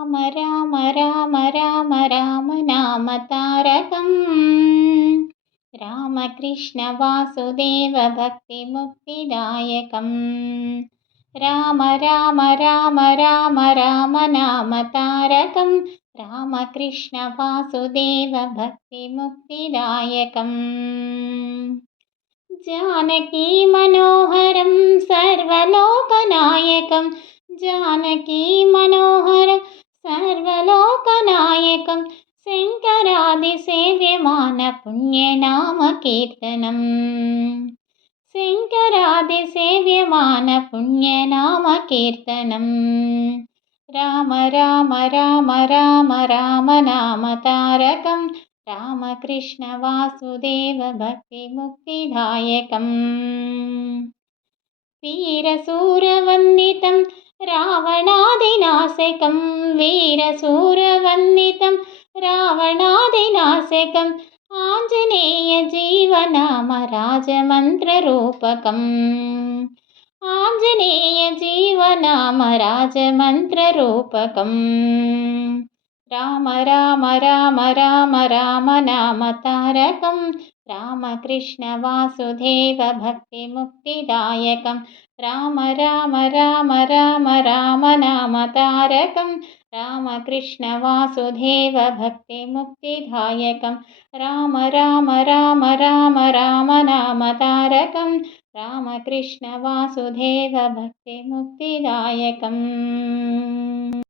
రామ రామ రామ రామ రామ నామ తారకం రామకృష్ణ వాసుదేవ భక్తి ముక్తిదాయకం రామ రామ రామ రామ రామ నామ తారకం రామకృష్ణ వాసుదేవ భక్తి ముక్తిదాయకం जानकी मनोहरं सर्वलोकनायकं जानकी मनोहरं सर्वलोकनायकं शङ्करादिसेव्यमान पुण्यनामकीर्तनम् शङ्करादिसेव्यमान पुण्यनामकीर्तनम् राम राम राम राम राम नाम तारकं रामकृष्ण वासुदेव भक्ति मुक्तिदायकं वीरसूरवन्दितं रावणादिनाशकं वीरसूरवन्दितं रावणादिनाशकम् आञ्जनेय जीवनाम राजमन्त्ररूपकम् आञ्जनेय जीवनाम राजमन्त्ररूपकम् राम राम राम राम राम नाम तारकं रामकृष्ण वासुदेव भक्ति मुक्तिदायकं राम राम राम राम राम नाम तारकं रामकृष्ण वासुदेव भक्ति मुक्तिदायकं राम राम राम राम राम नाम तारकं रामकृष्ण वासुदेव भक्ति मुक्तिदायकम्।